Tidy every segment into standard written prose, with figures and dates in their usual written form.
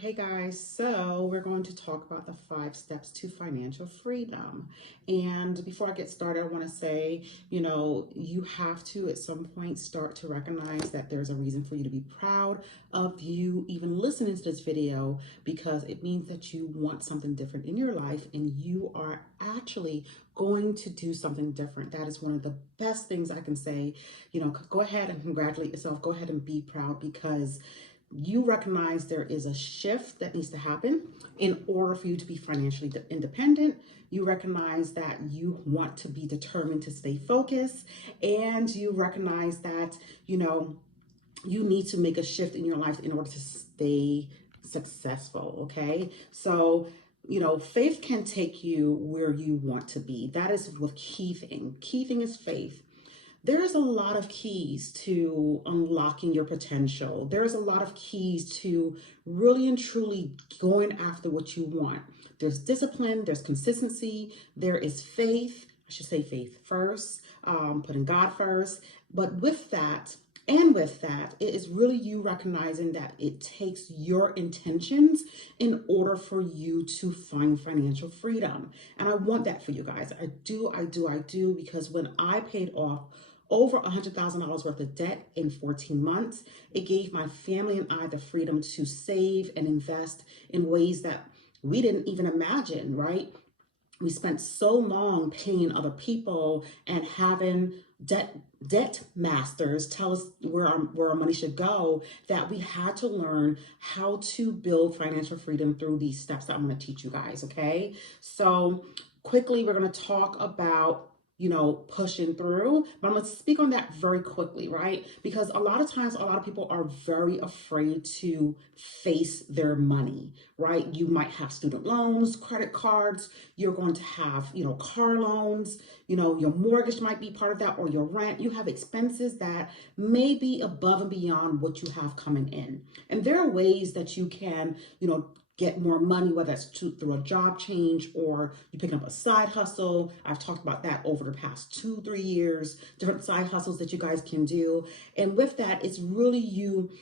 Hey guys, so we're going to talk about the 5 steps to financial freedom. And before I get started, I want to say, you have to at some point start to recognize that there's a reason for you to be proud of you even listening to this video because it means that you want something different in your life and you are actually going to do something different. That is one of the best things I can say. Go ahead and congratulate yourself. Go ahead and be proud because you recognize there is a shift that needs to happen in order for you to be financially independent. You recognize that you want to be determined to stay focused, and you recognize that, you need to make a shift in your life in order to stay successful. Okay. So, faith can take you where you want to be. That is the key thing. Key thing is faith. There's a lot of keys to unlocking your potential. There's a lot of keys to really and truly going after what you want. There's discipline, there's consistency, there is faith. I should say faith first, putting God first. But with that, it is really you recognizing that it takes your intentions in order for you to find financial freedom. And I want that for you guys. I do, because when I paid off over $100,000 worth of debt in 14 months. It gave my family and I the freedom to save and invest in ways that we didn't even imagine, right? We spent so long paying other people and having debt masters tell us where our money should go, that we had to learn how to build financial freedom through these steps that I'm going to teach you guys. Okay, so quickly we're going to talk about pushing through. But I'm going to speak on that very quickly, right? Because a lot of times, a lot of people are very afraid to face their money, right? You might have student loans, credit cards, you're going to have, car loans, your mortgage might be part of that, or your rent. You have expenses that may be above and beyond what you have coming in. And there are ways that you can, get more money, whether it's through a job change or you picking up a side hustle. I've talked about that over the past 2-3 years, different side hustles that you guys can do. And with that, it's really you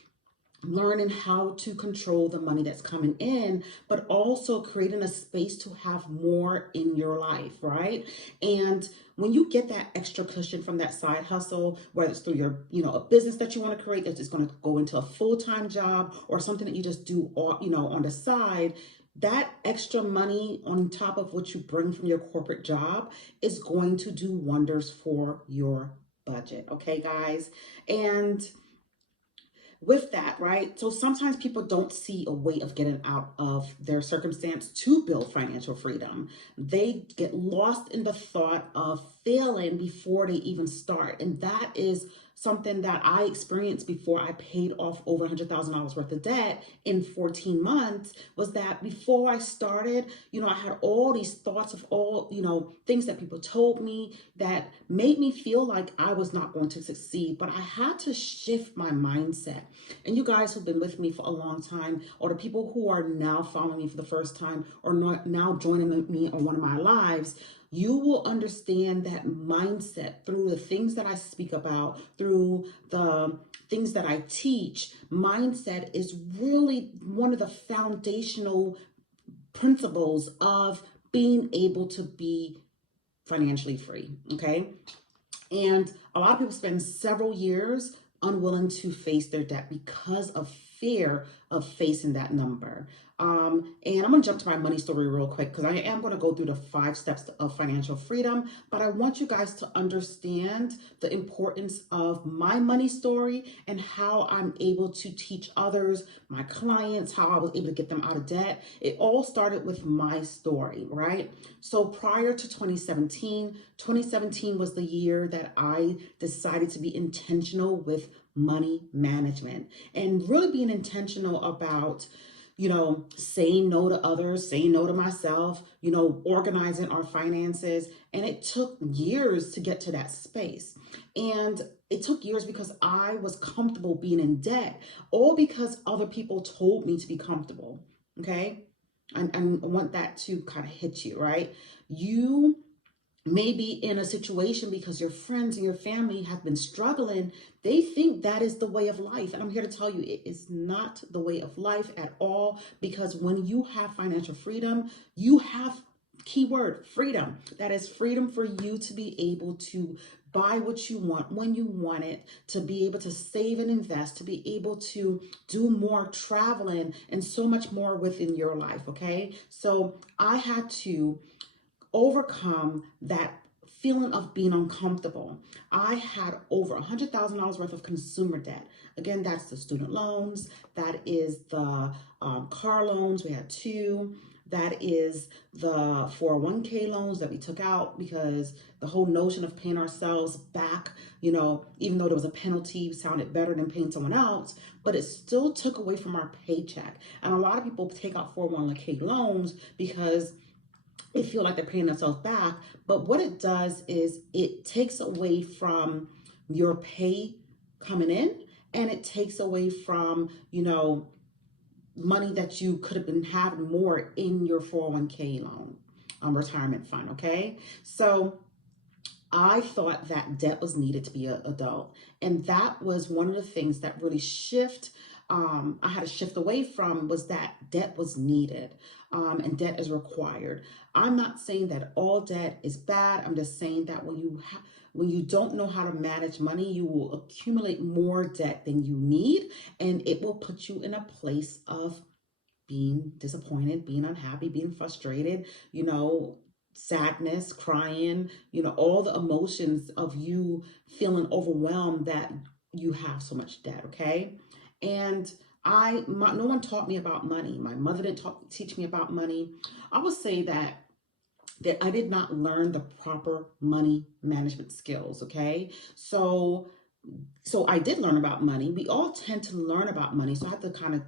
learning how to control the money that's coming in, but also creating a space to have more in your life, right? And when you get that extra cushion from that side hustle, whether it's through your, a business that you want to create that's just going to go into a full-time job or something that you just do, on the side, that extra money on top of what you bring from your corporate job is going to do wonders for your budget. Okay, guys? And with that, right? So sometimes people don't see a way of getting out of their circumstance to build financial freedom. They get lost in the thought of failing before they even start. And that is something that I experienced before I paid off over $100,000 worth of debt in 14 months, was that before I started, I had all these thoughts of all, things that people told me that made me feel like I was not going to succeed. But I had to shift my mindset. And you guys who've been with me for a long time, or the people who are now following me for the first time, or not now joining me on one of my lives, you will understand that mindset through the things that I speak about, through the things that I teach. Mindset is really one of the foundational principles of being able to be financially free. Okay. And a lot of people spend several years unwilling to face their debt because of fear of facing that number. And I'm going to jump to my money story real quick because I am going to go through the 5 steps of financial freedom. But I want you guys to understand the importance of my money story and how I'm able to teach others, my clients, how I was able to get them out of debt. It all started with my story, right? So prior to 2017 was the year that I decided to be intentional with money management and really being intentional about saying no to others, saying no to myself, organizing our finances. And it took years to get to that space. And it took years because I was comfortable being in debt, all because other people told me to be comfortable. Okay. And I want that to kind of hit you, right? You maybe in a situation because your friends and your family have been struggling, they think that is the way of life. And I'm here to tell you, it is not the way of life at all. Because when you have financial freedom, you have, keyword, freedom. That is freedom for you to be able to buy what you want when you want it, to be able to save and invest, to be able to do more traveling and so much more within your life. Okay. So I had to overcome that feeling of being uncomfortable. I had over $100,000 worth of consumer debt. Again, that's the student loans, that is the car loans. We had two. That is the 401k loans that we took out because the whole notion of paying ourselves back, even though there was a penalty, sounded better than paying someone else, but it still took away from our paycheck. And a lot of people take out 401k loans because they feel like they're paying themselves back. But what it does is it takes away from your pay coming in, and it takes away from, money that you could have been having more in your 401k loan, retirement fund. Okay. So I thought that debt was needed to be an adult. And that was one of the things that really I had to shift away from, was that debt was needed, and debt is required. I'm not saying that all debt is bad. I'm just saying that when you don't know how to manage money, you will accumulate more debt than you need, and it will put you in a place of being disappointed, being unhappy, being frustrated, sadness, crying, all the emotions of you feeling overwhelmed that you have so much debt. Okay. And no one taught me about money. My mother didn't teach me about money. I would say that I did not learn the proper money management skills. Okay. So I did learn about money. We all tend to learn about money. So I have to kind of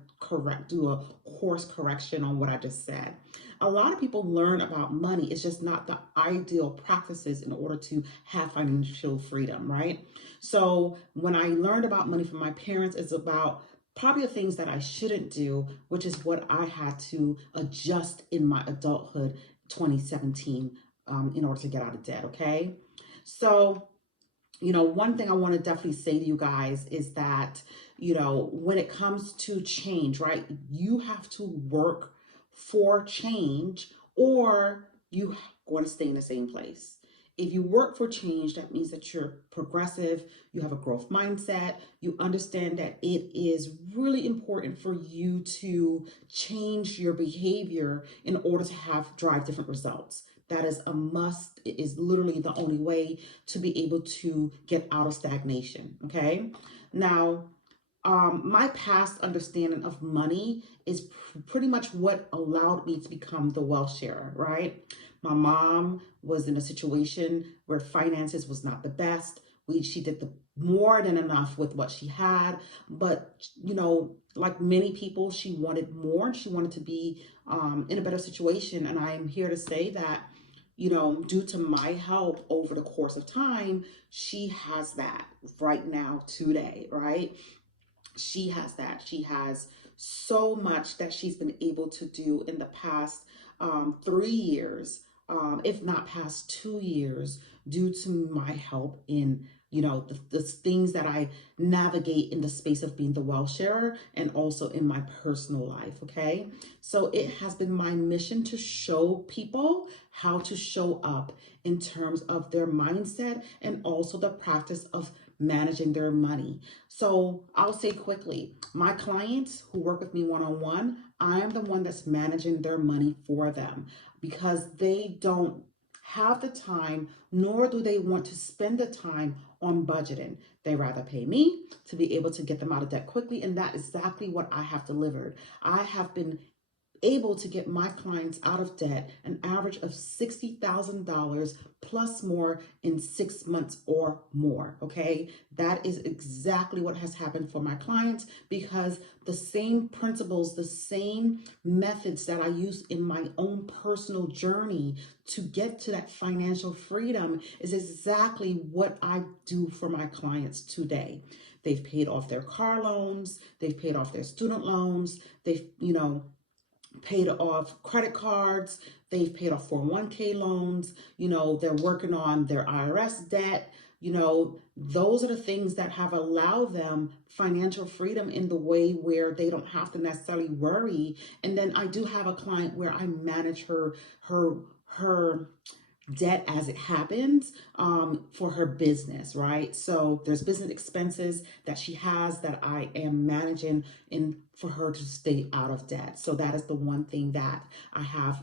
do a course correction on what I just said. A lot of people learn about money. It's just not the ideal practices in order to have financial freedom, right? So when I learned about money from my parents, it's about probably the things that I shouldn't do, which is what I had to adjust in my adulthood 2017, in order to get out of debt. Okay. So one thing I want to definitely say to you guys is that, when it comes to change, right, you have to work for change, or you going to stay in the same place. If you work for change, that means that you're progressive, you have a growth mindset, you understand that it is really important for you to change your behavior in order to drive different results. That is a must. It is literally the only way to be able to get out of stagnation. Okay. Now, my past understanding of money is pretty much what allowed me to become the wealth sharer, right? My mom was in a situation where finances was not the best. She did more than enough with what she had, but like many people, she wanted more. She wanted to be in a better situation, and I am here to say that, due to my help over the course of time, she has that right now today, right? She has that. She has so much that she's been able to do in the past 3 years, if not past 2 years, due to my help in the things that I navigate in the space of being the wealth sharer, and also in my personal life. Okay. So it has been my mission to show people how to show up in terms of their mindset, and also the practice of managing their money. So I'll say quickly, my clients who work with me one-on-one, I am the one that's managing their money for them, because they don't have the time, nor do they want to spend the time on budgeting. They rather pay me to be able to get them out of debt quickly. And that is exactly what I have delivered. I have been able to get my clients out of debt an average of $60,000 plus more in 6 months or more. Okay. That is exactly what has happened for my clients, because the same principles, the same methods that I use in my own personal journey to get to that financial freedom is exactly what I do for my clients today. They've paid off their car loans. They've paid off their student loans. They've, paid off credit cards, they've paid off 401k loans, they're working on their IRS debt. Those are the things that have allowed them financial freedom in the way where they don't have to necessarily worry. And then I do have a client where I manage her debt as it happens, for her business, right? So there's business expenses that she has that I am managing in for her to stay out of debt. So that is the one thing that I have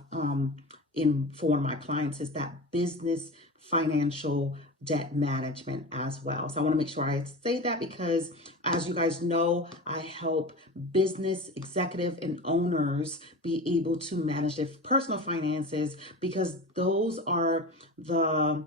in for one of my clients, is that business financial debt management as well. So I want to make sure I say that, because as you guys know, I help business executive and owners be able to manage their personal finances, because those are the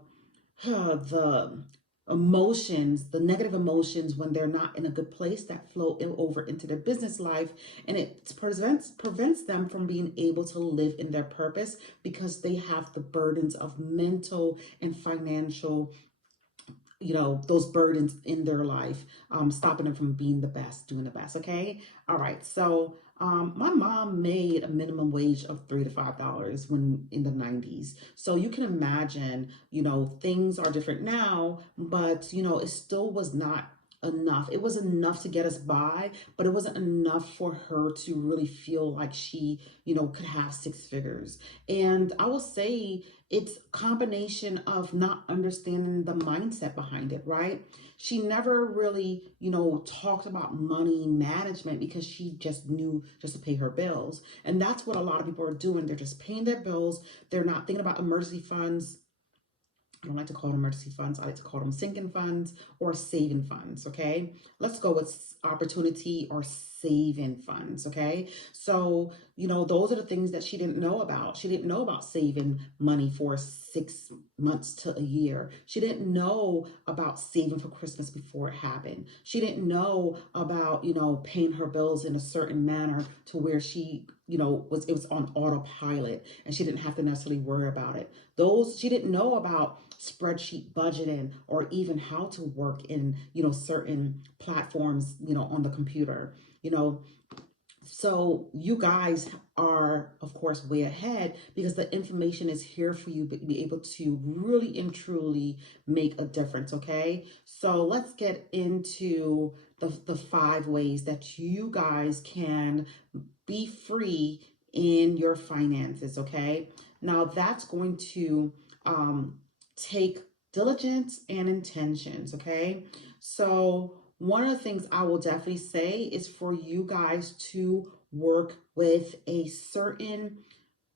emotions, the negative emotions when they're not in a good place, that flow over into their business life, and it prevents them from being able to live in their purpose, because they have the burdens of mental and financial, those burdens in their life, stopping them from being the best, doing the best. Okay. All right. So, my mom made a minimum wage of $3 to $5 when in the 90s. So you can imagine, things are different now, but, it still was not enough. It was enough to get us by, but it wasn't enough for her to really feel like she, could have six figures. And I will say, it's a combination of not understanding the mindset behind it, right? She never really, talked about money management, because she just knew just to pay her bills. And that's what a lot of people are doing. They're just paying their bills. They're not thinking about emergency funds. I don't like to call them emergency funds. I like to call them sinking funds or saving funds. Okay. Let's go with opportunity or saving funds. Okay. So, those are the things that she didn't know about. She didn't know about saving money for 6 months to a year. She didn't know about saving for Christmas before it happened. She didn't know about, paying her bills in a certain manner to where she, it was on autopilot, and she didn't have to necessarily worry about it. She didn't know about spreadsheet budgeting, or even how to work in, certain platforms, on the computer, so you guys are, of course, way ahead, because the information is here for you to be able to really and truly make a difference. Okay. So let's get into the 5 ways that you guys can be free in your finances. Okay. Now that's going to take diligence and intentions. Okay. So one of the things I will definitely say is for you guys to work with a certain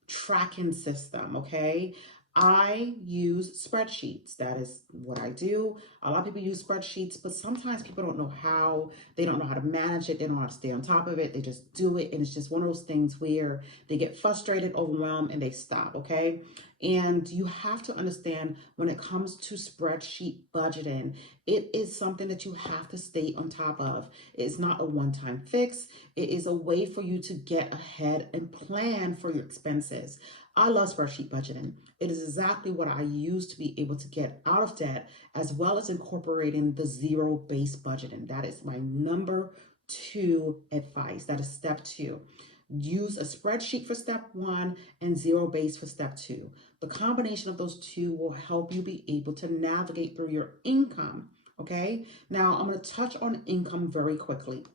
tracking system. Okay. I use spreadsheets. That is what I do. A lot of people use spreadsheets, but sometimes people don't know how. They don't know how to manage it. They don't know how to stay on top of it. They just do it. And it's just one of those things where they get frustrated, overwhelmed, and they stop. Okay. And you have to understand, when it comes to spreadsheet budgeting, it is something that you have to stay on top of. It's not a one-time fix. It is a way for you to get ahead and plan for your expenses. I love spreadsheet budgeting. It is exactly what I use to be able to get out of debt, as well as incorporating the zero-based budgeting. That is my number 2 advice. That is step 2. Use a spreadsheet for step 1 and zero base for step 2. The combination of those two will help you be able to navigate through your income. Okay. Now I'm going to touch on income very quickly,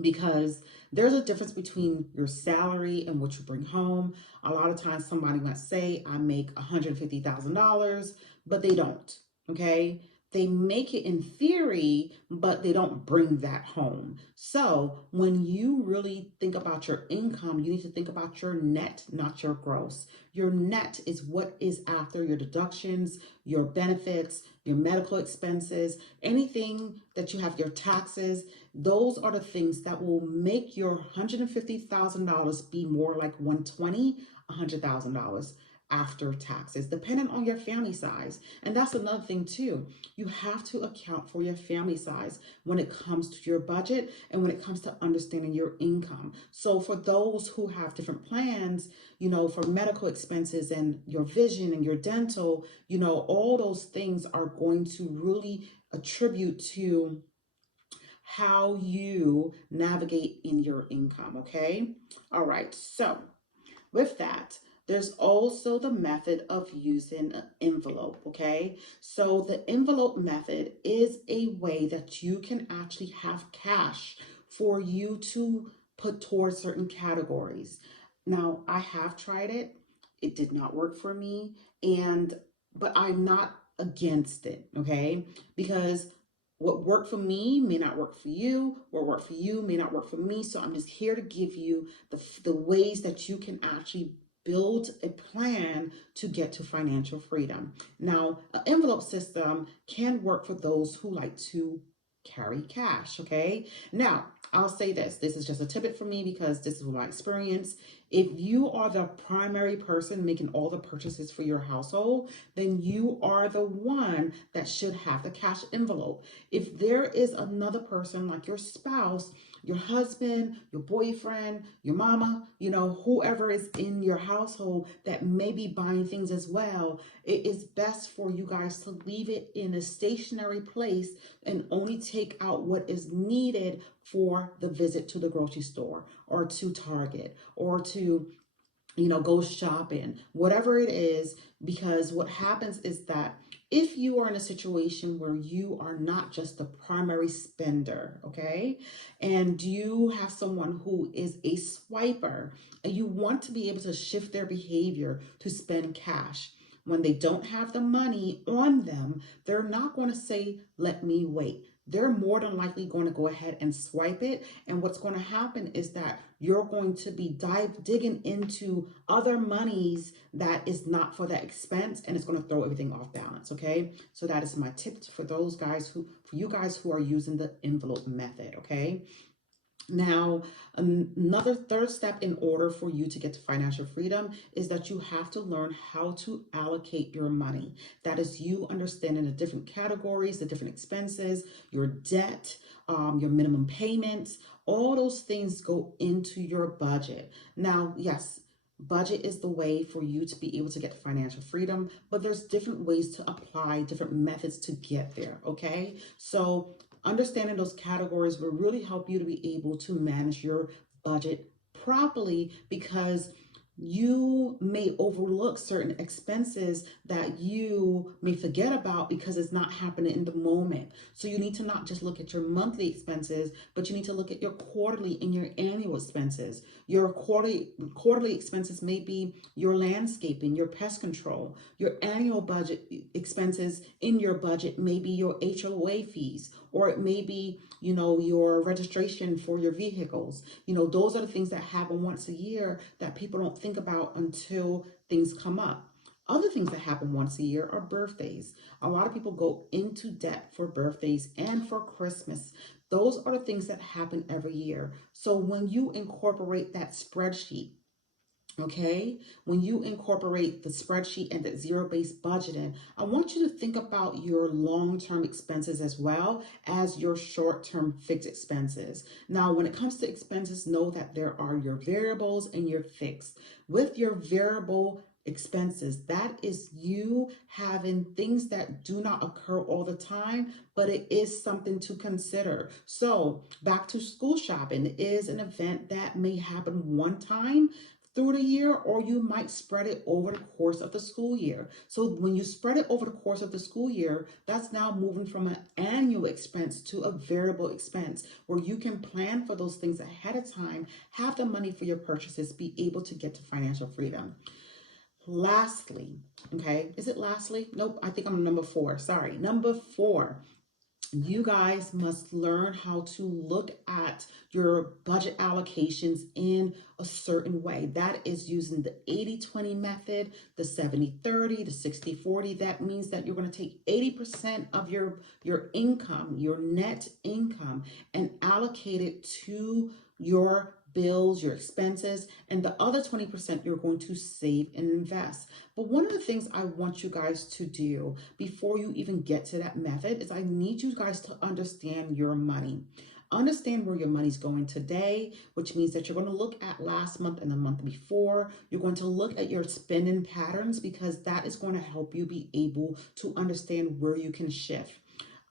because there's a difference between your salary and what you bring home. A lot of times somebody might say, I make $150,000, but they don't. Okay. They make it in theory, but they don't bring that home. So when you really think about your income, you need to think about your net, not your gross. Your net is what is after your deductions, your benefits, your medical expenses, anything that you have, your taxes. Those are the things that will make your $150,000 be more like $120,000, $100,000 after taxes, depending on your family size. And that's another thing too. You have to account for your family size when it comes to your budget and when it comes to understanding your income. So for those who have different plans, for medical expenses and your vision and your dental, all those things are going to really attribute to how you navigate in your income, okay? All right, so with that, there's also the method of using an envelope, okay? So the envelope method is a way that you can actually have cash for you to put towards certain categories. Now, I have tried it. It did not work for me, and but I'm not against it, okay? Because what worked for me may not work for you. What worked for you may not work for me. So I'm just here to give you the ways that you can actually build a plan to get to financial freedom. Now, an envelope system can work for those who like to carry cash, okay? Now, I'll say this is just a tidbit for me because this is my experience. If you are the primary person making all the purchases for your household, then you are the one that should have the cash envelope. If there is another person like your spouse, your husband, your boyfriend, your mama, whoever is in your household that may be buying things as well, it is best for you guys to leave it in a stationary place and only take out what is needed for the visit to the grocery store or to Target or to go shopping, whatever it is, because what happens is that if you are in a situation where you are not just the primary spender, okay, and you have someone who is a swiper and you want to be able to shift their behavior to spend cash, when they don't have the money on them, they're not going to say, let me wait. They're more than likely going to go ahead and swipe it. And what's going to happen is that you're going to be digging into other monies that is not for that expense, and it's going to throw everything off balance. Okay. So that is my tip for you guys who are using the envelope method. Okay. Now, another third step in order for you to get to financial freedom is that you have to learn how to allocate your money. That is you understanding the different categories, the different expenses, your debt, your minimum payments, all those things go into your budget. Now, yes, budget is the way for you to be able to get financial freedom, but there's different ways to apply different methods to get there, okay? So understanding those categories will really help you to be able to manage your budget properly, because you may overlook certain expenses that you may forget about because it's not happening in the moment. So you need to not just look at your monthly expenses, but you need to look at your quarterly and your annual expenses. Your quarterly expenses may be your landscaping, your pest control. Your annual budget expenses in your budget may be your HOA fees, or it may be, your registration for your vehicles. Those are the things that happen once a year that people don't think about until things come up. Other things that happen once a year are birthdays. A lot of people go into debt for birthdays and for Christmas. Those are the things that happen every year. So when you incorporate that spreadsheet, okay, when you incorporate the spreadsheet and the zero-based budgeting, I want you to think about your long-term expenses as well as your short-term fixed expenses. Now, when it comes to expenses, know that there are your variables and your fixed. With your variable expenses, that is you having things that do not occur all the time, but it is something to consider. So back to school shopping is an event that may happen one time through the year, or you might spread it over the course of the school year. So when you spread it over the course of the school year, that's now moving from an annual expense to a variable expense where you can plan for those things ahead of time, have the money for your purchases, be able to get to financial freedom. Lastly, okay, is it lastly? Nope, I think I'm number 4. Sorry, number 4. You guys must learn how to look at your budget allocations in a certain way. That is using the 80-20 method, the 70-30, the 60-40. That means that you're going to take 80% of your income, your net income, and allocate it to your bills, your expenses, and the other 20% you're going to save and invest. But one of the things I want you guys to do before you even get to that method is I need you guys to understand your money. Understand where your money's going today, which means that you're going to look at last month and the month before. You're going to look at your spending patterns, because that is going to help you be able to understand where you can shift.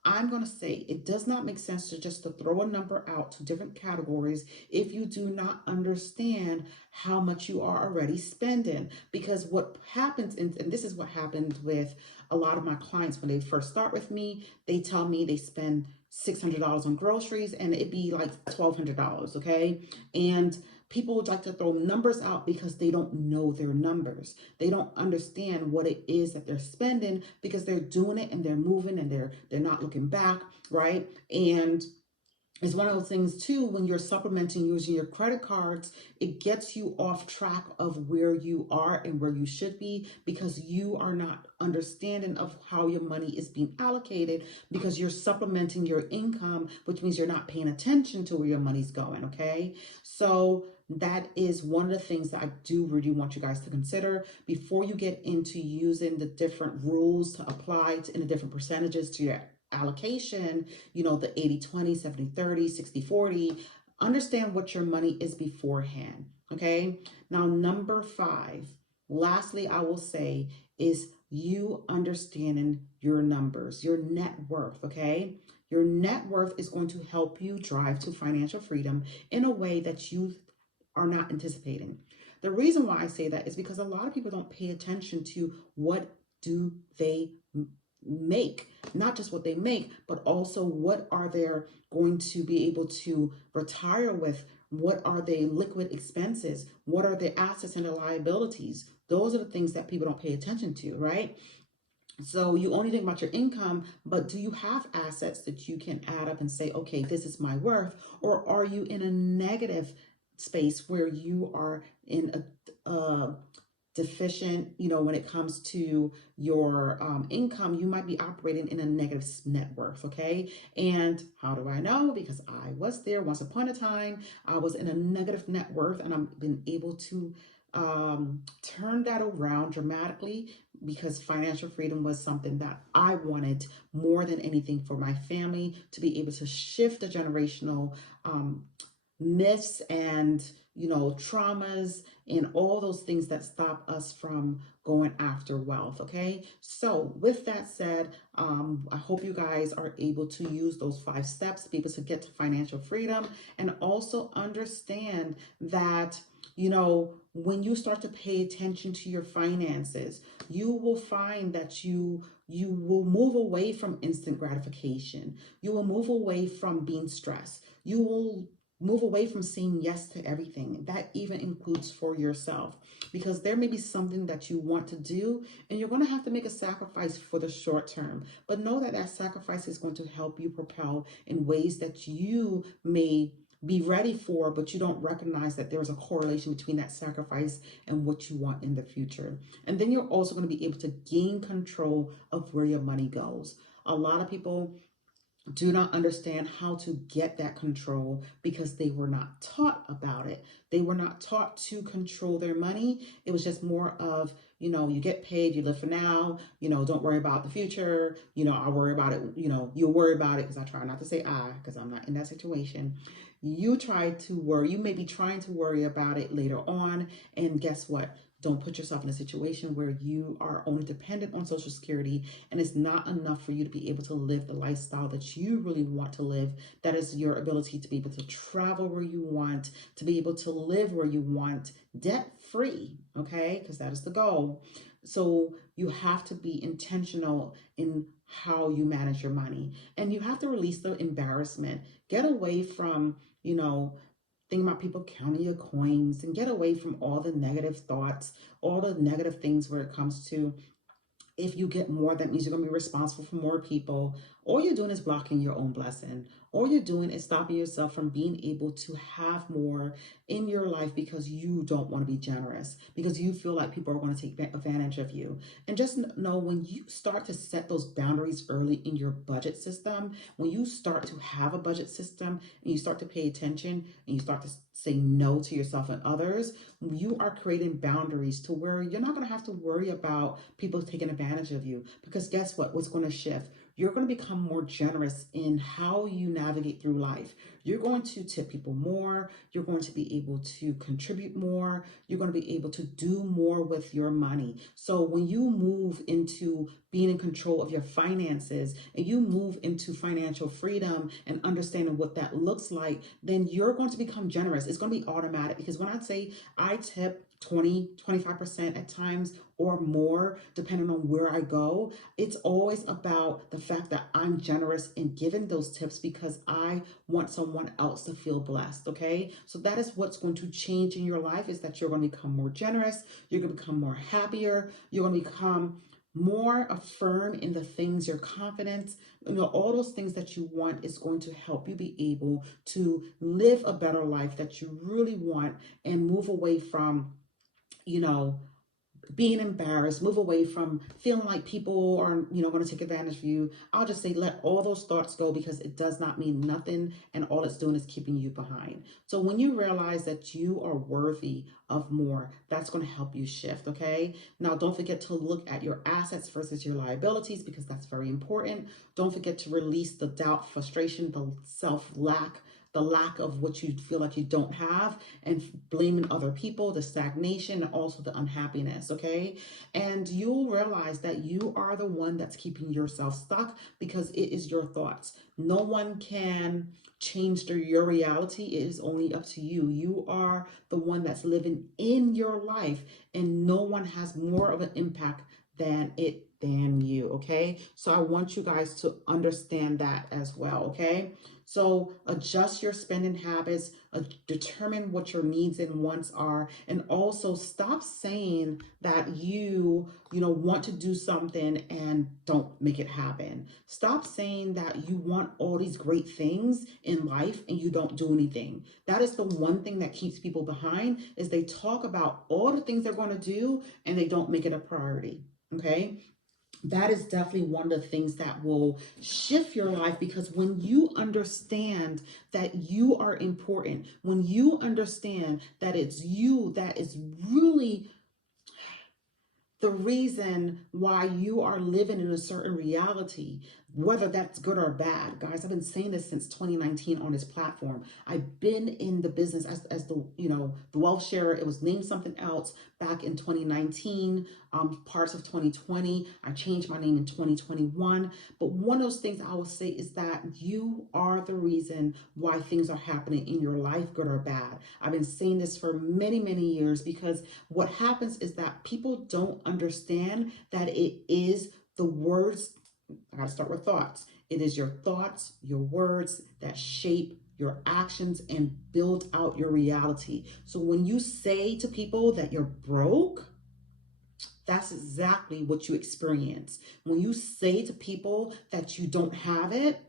I'm going to say it does not make sense to just to throw a number out to different categories if you do not understand how much you are already spending. Because what happens, and this is what happened with a lot of my clients when they first start with me, they tell me they spend $600 on groceries and it'd be like $1,200, okay? And people would like to throw numbers out because they don't know their numbers. They don't understand what it is that they're spending because they're doing it and they're moving and they're not looking back, right? And it's one of those things too, when you're supplementing using your credit cards, it gets you off track of where you are and where you should be because you are not understanding of how your money is being allocated because you're supplementing your income, which means you're not paying attention to where your money's going, okay? So that is one of the things that I do really want you guys to consider before you get into using the different rules to apply to, in the different percentages to your allocation, the 80-20, 70-30, 60-40. Understand what your money is beforehand, okay? Now, number 5, lastly, I will say is you understanding your numbers, your net worth, okay? Your net worth is going to help you drive to financial freedom in a way that you are not anticipating. The reason why I say that is because a lot of people don't pay attention to what do they make, not just what they make, but also what are they going to be able to retire with, what are their liquid expenses, what are their assets and their liabilities. Those are the things that people don't pay attention to, right? So you only think about your income, but do you have assets that you can add up and say, okay, this is my worth? Or are you in a negative space where you are in a deficient, when it comes to your income, you might be operating in a negative net worth, okay? And how do I know? Because I was there once upon a time. I was in a negative net worth, and I've been able to turn that around dramatically because financial freedom was something that I wanted more than anything for my family, to be able to shift the generational myths and traumas and all those things that stop us from going after wealth. Okay, so with that said, I hope you guys are able to use those 5 steps to be able to get to financial freedom, and also understand that when you start to pay attention to your finances, you will find that you will move away from instant gratification. You will move away from being stressed. You will move away from saying yes to everything. That even includes for yourself, because there may be something that you want to do and you're going to have to make a sacrifice for the short term. But know that that sacrifice is going to help you propel in ways that you may be ready for, but you don't recognize that there's a correlation between that sacrifice and what you want in the future. And then you're also going to be able to gain control of where your money goes. A lot of people do not understand how to get that control because they were not taught about it. They were not taught to control their money. It was just more of, you get paid, you live for now, don't worry about the future. I'll worry about it. You'll worry about it, because I try not to say I, because I'm not in that situation. You try to worry. You may be trying to worry about it later on. And guess what? Don't put yourself in a situation where you are only dependent on Social Security and it's not enough for you to be able to live the lifestyle that you really want to live. That is your ability to be able to travel where you want, to be able to live where you want, debt free, okay? Because that is the goal. So you have to be intentional in how you manage your money, and you have to release the embarrassment. Get away from, think about people counting your coins, and get away from all the negative thoughts, all the negative things where it comes to, if you get more, that means you're going to be responsible for more people. All you're doing is blocking your own blessing. All you're doing is stopping yourself from being able to have more in your life because you don't want to be generous, because you feel like people are going to take advantage of you. And just know, when you start to set those boundaries early in your budget system, when you start to have a budget system and you start to pay attention and you start to say no to yourself and others, you are creating boundaries to where you're not going to have to worry about people taking advantage of you. Because guess what? What's going to shift? you're going to become more generous in how you navigate through life. You're going to tip people more. You're going to be able to contribute more. You're going to be able to do more with your money. So when you move into being in control of your finances and you move into financial freedom and understanding what that looks like, then you're going to become generous. It's going to be automatic, because when I say I tip 20-25% at times or more, depending on where I go, it's always about the fact that I'm generous in giving those tips because I want someone else to feel blessed. Okay, so that is what's going to change in your life, is that you're going to become more generous, you're going to become more happier, you're going to become more affirm in the things you're confident. All those things that you want is going to help you be able to live a better life that you really want, and move away from, you know, being embarrassed, move away from feeling like people are, going to take advantage of you. I'll just say, let all those thoughts go, because it does not mean nothing, and all it's doing is keeping you behind. So when you realize that you are worthy of more, that's going to help you shift. Okay. Now, don't forget to look at your assets versus your liabilities, because that's very important. Don't forget to release the doubt, frustration, the the lack of what you feel like you don't have, and blaming other people, the stagnation, and also the unhappiness. Okay. And you'll realize that you are the one that's keeping yourself stuck, because it is your thoughts. No one can change your reality. It is only up to you. You are the one that's living in your life, and no one has more of an impact than you. Okay. So I want you guys to understand that as well. Okay. So adjust your spending habits, determine what your needs and wants are, and also stop saying that want to do something and don't make it happen. Stop saying that you want all these great things in life and you don't do anything. That is the one thing that keeps people behind, is they talk about all the things they're going to do and they don't make it a priority. Okay. That is definitely one of the things that will shift your life, because when you understand that you are important, when you understand that it's you that is really the reason why you are living in a certain reality, whether that's good or bad. Guys, I've been saying this since 2019 on this platform. I've been in the business as the wealth sharer. It was named something else back in 2019, parts of 2020. I changed my name in 2021. But one of those things I will say is that you are the reason why things are happening in your life, good or bad. I've been saying this for many, many years, because what happens is that people don't understand that it is the words. I got to start with thoughts. It is your thoughts, your words that shape your actions and build out your reality. So when you say to people that you're broke, that's exactly what you experience. When you say to people that you don't have it,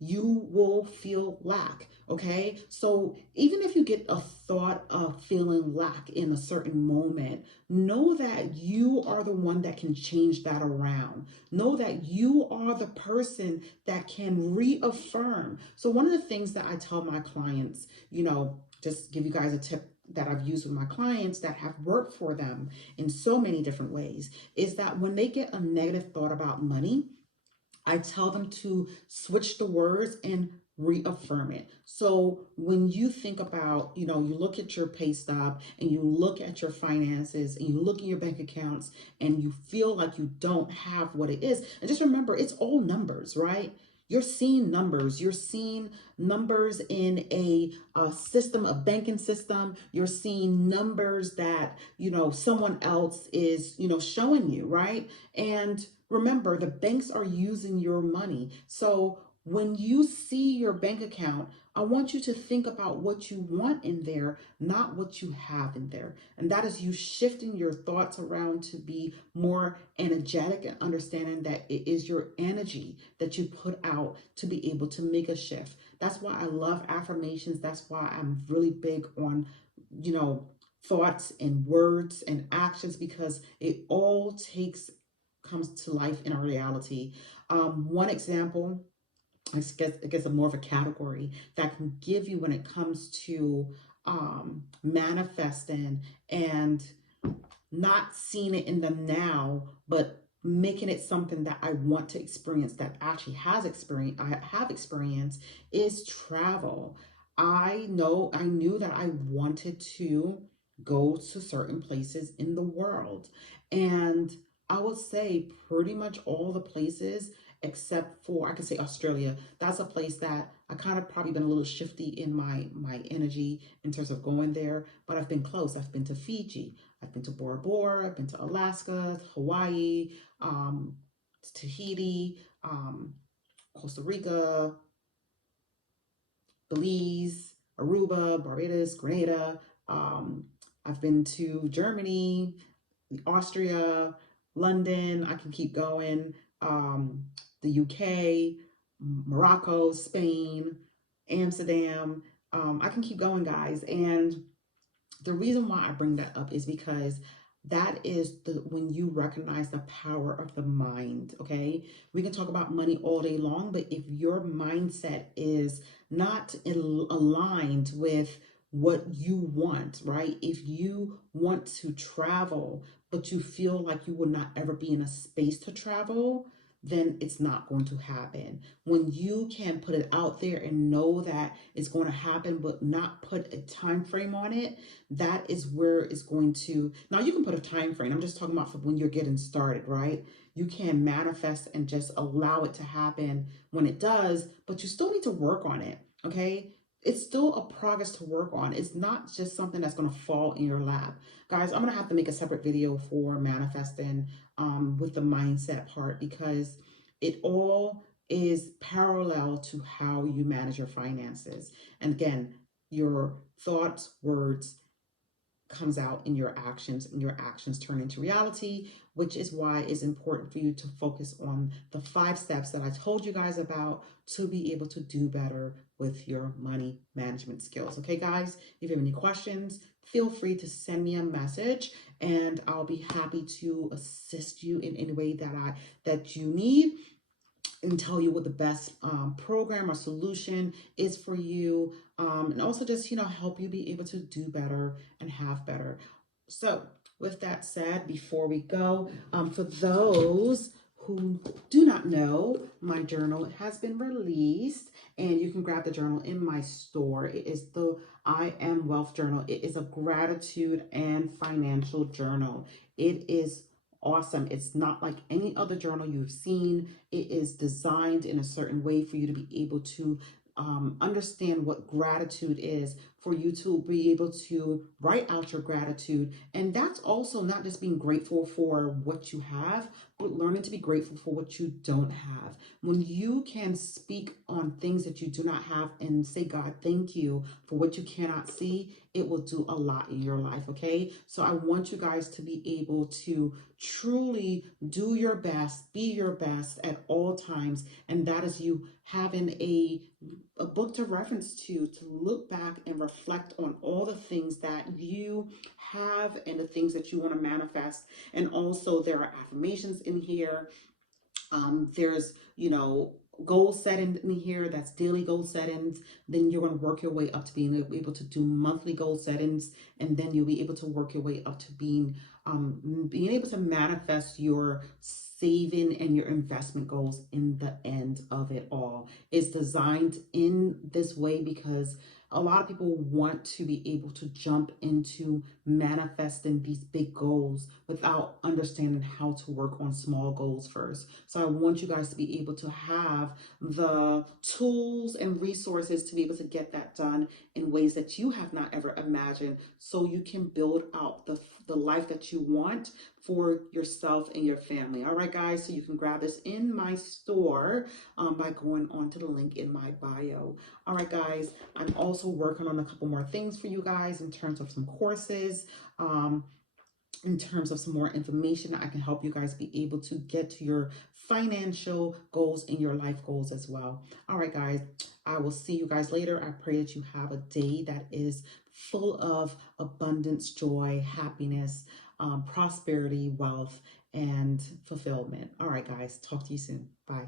you will feel lack. Okay. So even if you get a thought of feeling lack in a certain moment, know that you are the one that can change that around. Know that you are the person that can reaffirm. So one of the things that I tell my clients, just give you guys a tip that I've used with my clients that have worked for them in so many different ways, is that when they get a negative thought about money, I tell them to switch the words and reaffirm it. So when you think about, you look at your pay stub and you look at your finances and you look at your bank accounts and you feel like you don't have what it is. And just remember, it's all numbers, right? You're seeing numbers. You're seeing numbers in a system, a banking system. You're seeing numbers that, someone else is, showing you, right? And remember, the banks are using your money. So when you see your bank account, I want you to think about what you want in there, not what you have in there. And that is you shifting your thoughts around to be more energetic and understanding that it is your energy that you put out to be able to make a shift. That's why I love affirmations. That's why I'm really big on, thoughts and words and actions, because it all comes to life in our reality. One example, I guess more of a category that can give you when it comes to manifesting and not seeing it in the now, but making it something that I want to experience, that actually I have experienced, is travel. I knew that I wanted to go to certain places in the world. And I would say pretty much all the places except for, I could say Australia. That's a place that I kind of probably been a little shifty in my energy in terms of going there, but I've been close. I've been to Fiji, I've been to Bora Bora, I've been to Alaska, Hawaii, um, Tahiti, Costa Rica, Belize, Aruba, Barbados, Grenada. Um, I've been to Germany, Austria, London. I can keep going. The UK, Morocco, Spain, Amsterdam. I can keep going, guys. And the reason why I bring that up is because that is the when you recognize the power of the mind. Okay, we can talk about money all day long, but if your mindset is not aligned with what you want, right? If you want to travel but you feel like you will not ever be in a space to travel, then it's not going to happen. When you can put it out there and know that it's going to happen but not put a time frame on it, that is where it's going to. Now you can put a time frame. I'm just talking about for when you're getting started, right? You can manifest and just allow it to happen when it does, but you still need to work on it. Okay, it's still a progress to work on. It's not just something that's going to fall in your lap. Guys, I'm going to have to make a separate video for manifesting with the mindset part, because it all is parallel to how you manage your finances. And again, your thoughts, words, comes out in your actions, and your actions turn into reality, which is why it's important for you to focus on the 5 steps that I told you guys about to be able to do better with your money management skills. Okay, guys, if you have any questions, feel free to send me a message and I'll be happy to assist you in any way that you need, and tell you what the best program or solution is for you, and also just help you be able to do better and have better. So with that said, before we go, for those who do not know, my journal has been released and you can grab the journal in my store. It is the I Am Wealth Journal. It is a gratitude and financial journal. It is awesome. It's not like any other journal you've seen. It is designed in a certain way for you to be able to understand what gratitude is, for you to be able to write out your gratitude. And that's also not just being grateful for what you have, but learning to be grateful for what you don't have. When you can speak on things that you do not have and say, God, thank you for what you cannot see, it will do a lot in your life. Okay, so I want you guys to be able to truly do your best, be your best at all times, and that is you having a book to reference to look back and reflect on all the things that you have and the things that you want to manifest. And also there are affirmations in here. There's, goal setting in here. That's daily goal settings. Then you're going to work your way up to being able to do monthly goal settings. And then you'll be able to work your way up to being able to manifest your saving and your investment goals in the end of it all. It's designed in this way because a lot of people want to be able to jump into manifesting these big goals without understanding how to work on small goals first. So I want you guys to be able to have the tools and resources to be able to get that done in ways that you have not ever imagined, so you can build out the life that you want for yourself and your family. All right, guys, so you can grab this in my store by going on to the link in my bio. All right, guys, I'm also working on a couple more things for you guys in terms of some courses, in terms of some more information that I can help you guys be able to get to your financial goals and your life goals as well. All right, guys, I will see you guys later. I pray that you have a day that is full of abundance, joy, happiness, prosperity, wealth, and fulfillment. All right, guys, talk to you soon. Bye.